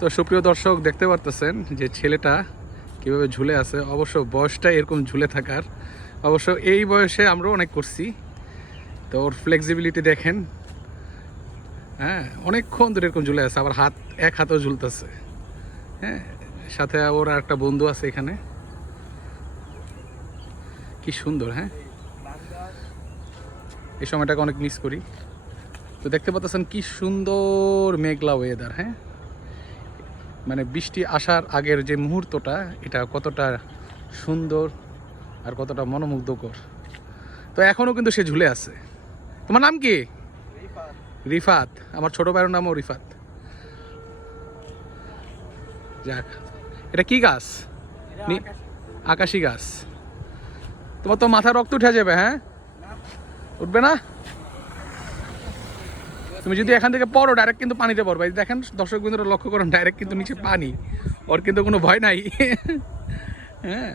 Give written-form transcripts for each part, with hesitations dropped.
তো সুপ্রিয় দর্শক, দেখতে পারতেছেন যে ছেলেটা কিভাবে ঝুলে আছে। অবশ্য বয়সটা এরকম ঝুলে থাকার, অবশ্য এই বয়সে আমরাও অনেক করছি। তো ওর ফ্লেক্সিবিলিটি দেখেন, হ্যাঁ, অনেকক্ষণ ধরে এরকম ঝুলে আছে। আবার এক হাতেও ঝুলতেছে। হ্যাঁ, সাথে ওর আর একটা বন্ধু আছে এখানে। কি সুন্দর! হ্যাঁ, এই সময়টাকে অনেক মিস করি। তো দেখতে পাচ্ছেন কি সুন্দর মেঘলা ওয়েদার। হ্যাঁ, মানে বৃষ্টি আসার আগের যে মুহূর্তটা, এটা কতটা সুন্দর আর কতটা মনোমুগ্ধকর। তো এখনও কিন্তু সে ঝুলে আছে। তোমার নাম কি? রিফাত। আমার ছোট ভাইয়ের নামও রিফাত। যাক, এটা কি গাছ? আকাশি গাছ। তোমার তো মাথা রক্ত উঠে যাবে। হ্যাঁ, উঠবে না? তুমি যদি এখান থেকে পড়ো, ডাইরেক্ট কিন্তু পানিতে পড়বে। দেখেন দর্শক বিন্দুরা, লক্ষ্য করুন, ডাইরেক্ট কিন্তু নিচে পানি। ওর কিন্তু কোনো ভয় নাই। হ্যাঁ,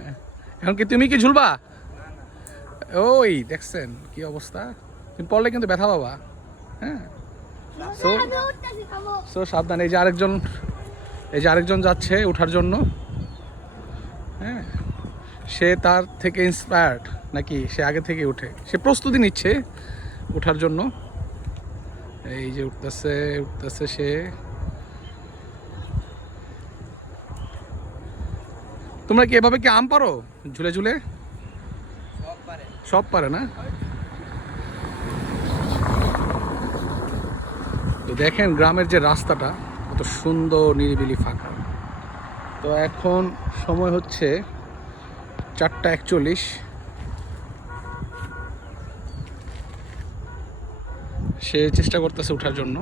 এখন কি তুমি কি ঝুলবা? ওই দেখছেন কি অবস্থা। তুমি পড়লে কিন্তু ব্যথা পাবা। হ্যাঁ, সো সাবধান। এই যে আরেকজন যাচ্ছে ওঠার জন্য। হ্যাঁ, সে তার থেকে ইন্সপায়ার্ড নাকি সে আগে থেকে উঠে, সে প্রস্তুতি নিচ্ছে ওঠার জন্য। এই যে উঠতেছে সে। তোমরা কি এভাবে কি আম পারো ঝুলে ঝুলে? সব পারে না। তো দেখেন গ্রামের যে রাস্তাটা কত সুন্দর, নিরিবিলি, ফাঁকা। তো এখন সময় হচ্ছে 4:41। সে চেষ্টা করতেছে ওঠার জন্য।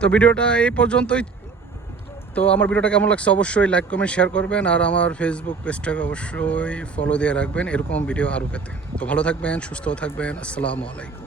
তো ভিডিওটা এই পর্যন্তই। তো আমার ভিডিওটা কেমন লাগছে অবশ্যই লাইক, কমেন্ট, শেয়ার করবেন। আর আমার ফেসবুক পেজটাকে অবশ্যই ফলো দিয়ে রাখবেন এরকম ভিডিও আরও পেতে। তো ভালো থাকবেন, সুস্থ থাকবেন। আসসালামু আলাইকুম।